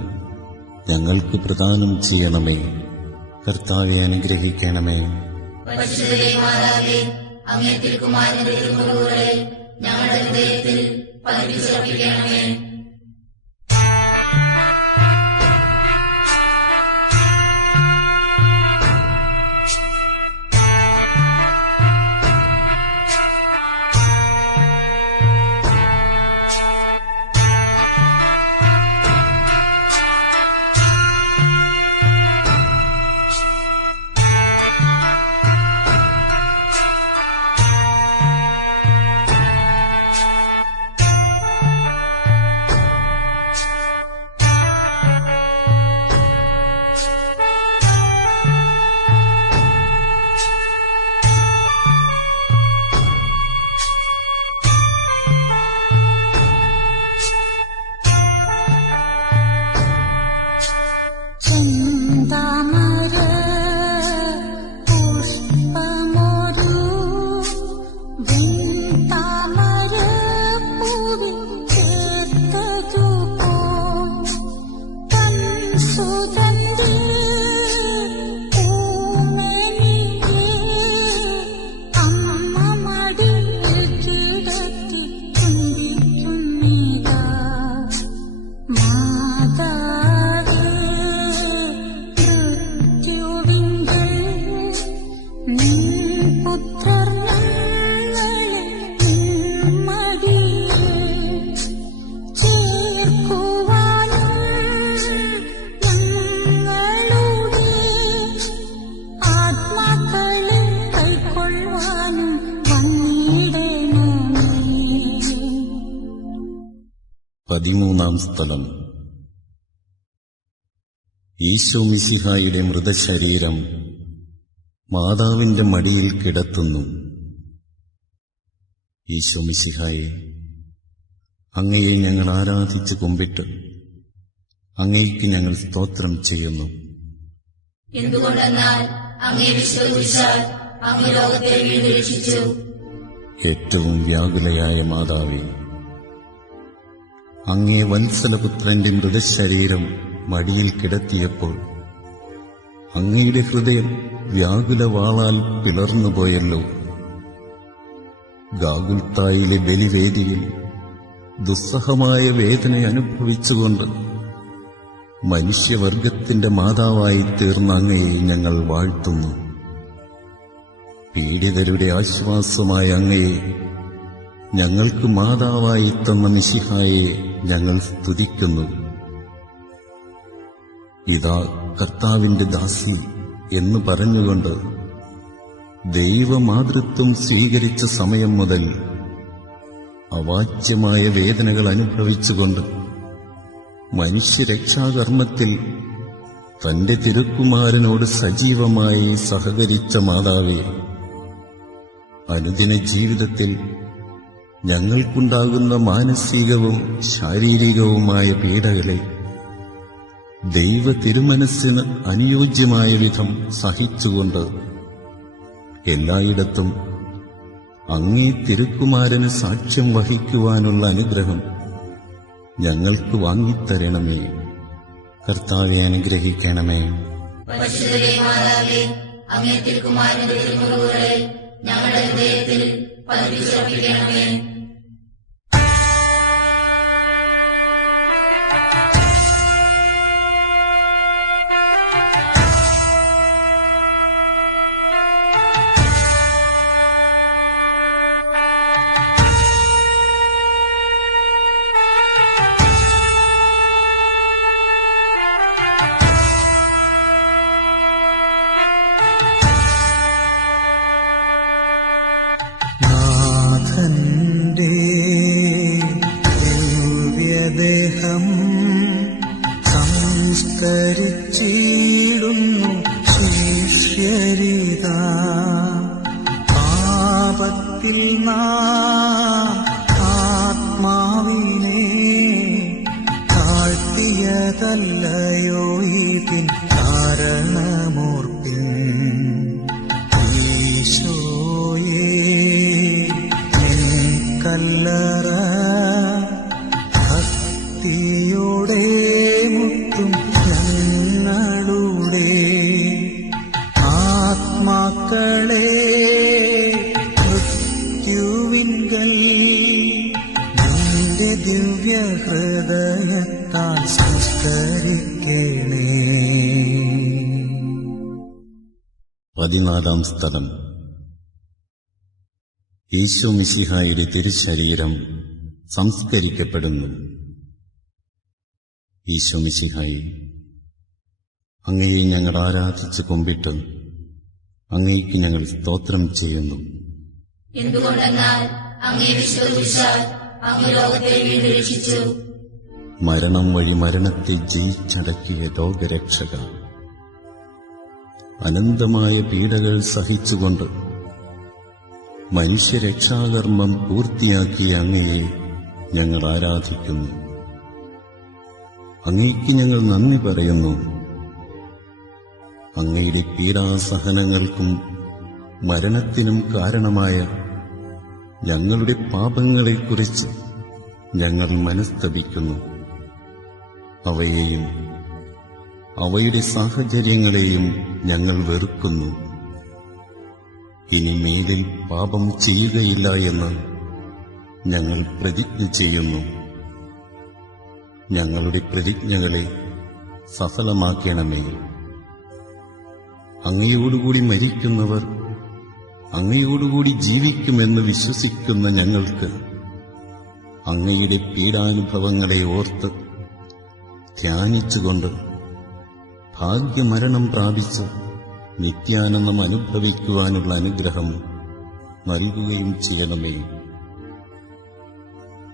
ഞങ്ങൾക്ക് പ്രദാനം ചെയ്യണമേ. കർത്താവെ, അനുഗ്രഹിക്കണമേ. പരിശുദ്ധ മാതാവേ, അങ്ങേ തിരുക്കുമാരന്റെ തിരുമുറിവുകളെ ഞങ്ങളുടെ ഹൃദയത്തിൽ പതിപ്പിച്ചുറപ്പിക്കണമേ. പതിമൂന്നാം സ്ഥലം. ഈശോ മിശിഹായുടെ മൃതശരീരം മാതാവിന്റെ മടിയിൽ കിടത്തുന്നു. ഈശോ മിശിഹായെ, അങ്ങയെ ഞങ്ങൾ ആരാധിച്ച് കുമ്പിട്ട് അങ്ങേക്ക് ഞങ്ങൾ സ്തോത്രം ചെയ്യുന്നു. എന്തുകൊണ്ടെന്നാൽ അങ്ങേ വിശ്വസിച്ചാൽ അങ്ങ് ലോകത്തെ വീണ്ടും രക്ഷിച്ചു. ഏറ്റവും വ്യാകുലയായ മാതാവേ, അങ്ങേ വത്സലപുത്രന്റെ മൃതശരീരം മടിയിൽ കിടത്തിയപ്പോൾ അങ്ങയുടെ ഹൃദയം വ്യാകുലവാളാൽ പിളർന്നുപോയല്ലോ. ഗാഗുൽത്തായിലെ ബലിവേദിയിൽ ദുസ്സഹമായ വേദന അനുഭവിച്ചുകൊണ്ട് മനുഷ്യവർഗത്തിന്റെ മാതാവായി തീർന്ന അങ്ങയെ ഞങ്ങൾ വാഴ്ത്തുന്നു. പീഡിതരുടെ ആശ്വാസമായ അങ്ങയെ, ഞങ്ങൾക്ക് മാതാവായി തന്ന മിശിഹായെ ഞങ്ങൾ സ്തുതിക്കുന്നു. ഇതാ കർത്താവിന്റെ ദാസി എന്ന് പറഞ്ഞുകൊണ്ട് ദൈവമാതൃത്വം സ്വീകരിച്ച സമയം മുതൽ അവാച്യമായ വേദനകൾ അനുഭവിച്ചുകൊണ്ട് മനുഷ്യരക്ഷാകർമ്മത്തിൽ തന്റെ തിരുക്കുമാരനോട് സജീവമായി സഹകരിച്ച മാതാവേ, അനുദിന ജീവിതത്തിൽ ഞങ്ങൾക്കുണ്ടാകുന്ന മാനസികവും ശാരീരികവുമായ പീഡകളെ ദൈവ തിരുമനസ്സിന് അനുയോജ്യമായ വിധം സഹിച്ചുകൊണ്ട് എല്ലായിടത്തും അങ്ങേ തിരുക്കുമാരന് സാക്ഷ്യം വഹിക്കുവാനുള്ള അനുഗ്രഹം ഞങ്ങൾക്ക് വാങ്ങിത്തരണമേ. കർത്താവെ, അനുഗ്രഹിക്കണമേ. പരിശുദ്ധ മാതാവേ, അങ്ങേ തിരുക്കുമാരന്റെ തിരുമുറിവുകളെ ഞങ്ങളുടെ ഹൃദയത്തിൽ പതിപ്പിച്ചുറപ്പിക്കണമേ. ചെയ്ത പാപത്തിൽ നാം ആത്മാവിനെ താഴ്ത്തിയതല്ലയോ ഇതിൻ കാരണമോർപ്പിൻ. ഈശോയേ നിൻ കല്ലറ ഭക്തിയോടെ മുത്തും ഞങ്ങളുടെ ആത്മാക്കളെ മൃത്യുവിൻകൽ നിന്റെ ദിവ്യ ഹൃദയത്താൽ സംസ്കരിക്കണേ. 14 സ്ഥലം. ഈശോ മിശിഹായുടെ തിരുശരീരം സംസ്കരിക്കപ്പെടുന്നു. ഈശോ മിശിഹായെ, അങ്ങയെ ഞങ്ങൾ ആരാധിച്ച് കുമ്പിട്ട് അങ്ങയ്ക്ക് ഞങ്ങൾ സ്തോത്രം ചെയ്യുന്നു. എന്തുകൊണ്ടെന്നാൽ അങ്ങേ വിശ്വസിച്ചാൽ അങ്ങ് ലോകത്തെ വീണ്ടും രക്ഷിച്ചു. മരണം വഴി മരണത്തെ ജയിച്ചടക്കിയ ലോകരക്ഷക, അനന്തമായ പീഡകൾ സഹിച്ചുകൊണ്ട് മനുഷ്യരക്ഷാകർമ്മം പൂർത്തിയാക്കിയ അങ്ങയെ ഞങ്ങൾ ആരാധിക്കുന്നു. അങ്ങയ്ക്ക് ഞങ്ങൾ നന്ദി പറയുന്നു. അങ്ങയുടെ പീഡാസഹനങ്ങൾക്കും മരണത്തിനും കാരണമായ ഞങ്ങളുടെ പാപങ്ങളെക്കുറിച്ച് ഞങ്ങൾ മനസ്തപിക്കുന്നു. അവയെയും അവയുടെ സാഹചര്യങ്ങളെയും ഞങ്ങൾ വെറുക്കുന്നു. ഇനി മേലിൽ പാപം ചെയ്യുകയില്ല എന്ന് ഞങ്ങൾ പ്രതിജ്ഞ ചെയ്യുന്നു. ഞങ്ങളുടെ പ്രതിജ്ഞകളെ സഫലമാക്കണമേ. അങ്ങയോടുകൂടി മരിക്കുന്നവർ അങ്ങയോടുകൂടി ജീവിക്കുമെന്ന് വിശ്വസിക്കുന്ന ഞങ്ങൾക്ക് അങ്ങയുടെ പീഡാനുഭവങ്ങളെ ഓർത്ത് ധ്യാനിച്ചുകൊണ്ട് ഭാഗ്യമരണം പ്രാപിച്ച് നിത്യാനന്ദം അനുഭവിക്കുവാനുള്ള അനുഗ്രഹം നൽകുകയും ചെയ്യണമേ.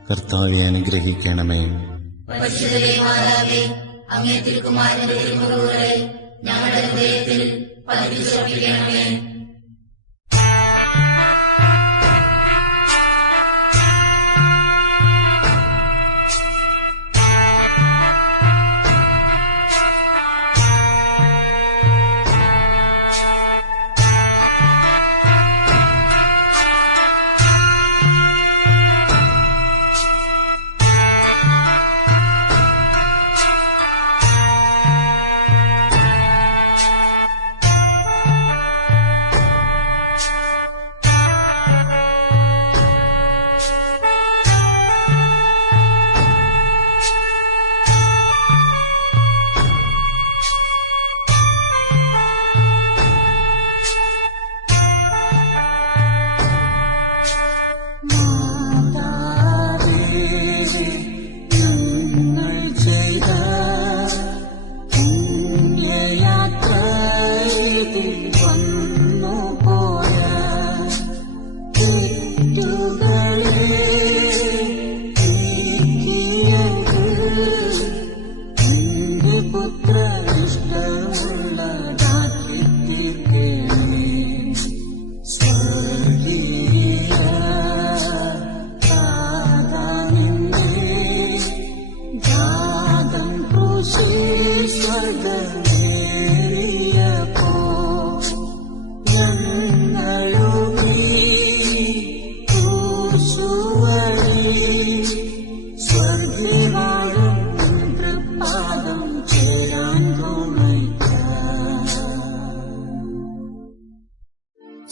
കർത്താവെ, അനുഗ്രഹിക്കണമേ. പരിശുദ്ധ മാതാവേ, അങ്ങേ തിരുക്കുമാരന്റെ തിരുമുറിവുകളെ ഞങ്ങളുടെ ഹൃദയത്തിൽ പതിപ്പിച്ചുറപ്പിക്കണമേ.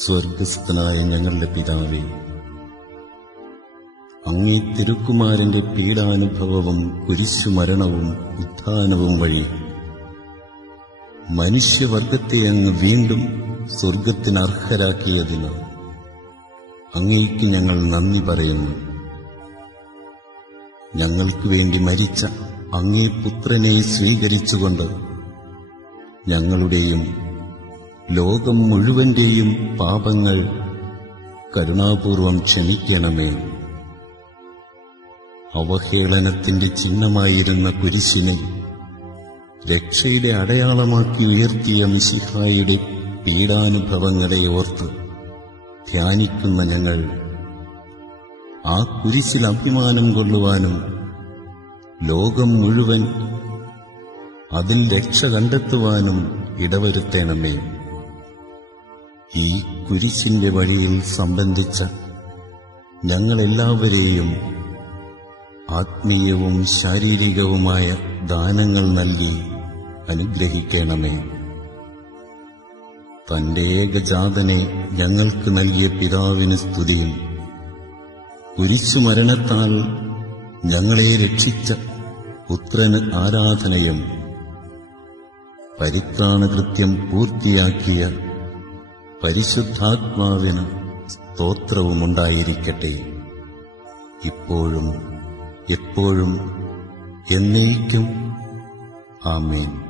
സ്വർഗസ്ഥനായ ഞങ്ങളുടെ പിതാവേ, അങ്ങേ തിരുക്കുമാരന്റെ പീഡാനുഭവവും കുരിശുമരണവും ഉത്ഥാനവും വഴി മനുഷ്യവർഗത്തെ അങ്ങ് വീണ്ടും സ്വർഗത്തിന് അർഹരാക്കിയതിന് അങ്ങേക്ക് ഞങ്ങൾ നന്ദി പറയുന്നു. ഞങ്ങൾക്ക് വേണ്ടി മരിച്ച അങ്ങേ പുത്രനെ സ്വീകരിച്ചുകൊണ്ട് ഞങ്ങളുടെയും ലോകം മുഴുവന്റെയും പാപങ്ങൾ കരുണാപൂർവം ക്ഷമിക്കണമേ. അവഹേളനത്തിന്റെ ചിഹ്നമായിരുന്ന കുരിശിനെ രക്ഷയുടെ അടയാളമാക്കി ഉയർത്തിയ മിശിഹായുടെ പീഡാനുഭവങ്ങളെ ഓർത്ത് ധ്യാനിക്കുന്ന ഞങ്ങൾ ആ കുരിശിൽ അഭിമാനം കൊള്ളുവാനും ലോകം മുഴുവൻ അതിൽ രക്ഷ കണ്ടെത്തുവാനും ഇടവരുത്തേണമേ. ഈ കുരിശിന്റെ വഴിയിൽ സംബന്ധിച്ച ഞങ്ങളെല്ലാവരെയും ആത്മീയവും ശാരീരികവുമായ ദാനങ്ങൾ നൽകി അനുഗ്രഹിക്കണമേ. തന്റെ ഏകജാതനെ ഞങ്ങൾക്ക് നൽകിയ പിതാവിന് സ്തുതിയും കുരിശുമരണത്താൽ ഞങ്ങളെ രക്ഷിച്ച പുത്രന് ആരാധനയും പരിത്രാണകൃത്യം പൂർത്തിയാക്കിയ പരിശുദ്ധാത്മാവിന് സ്തോത്രവുമുണ്ടായിരിക്കട്ടെ, ഇപ്പോഴും എപ്പോഴും എന്നേക്കും. ആമേൻ.